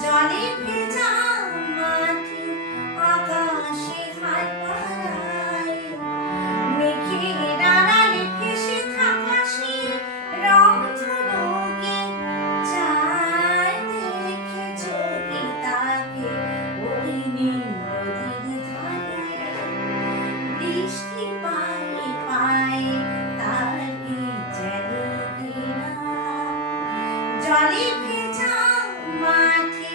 জলে ভেজা মাটি আকাশে হাত বাড়ায়, মেঘের আড়ালে ভেসে থাকা সেই রংধনুকে চায় দেখে চোখে তাকে ওই নীল নদীর ধারে। বৃষ্টি পায়ে পায়ে তার কি যেন ঘৃণা, জলে ভেজা মাঠে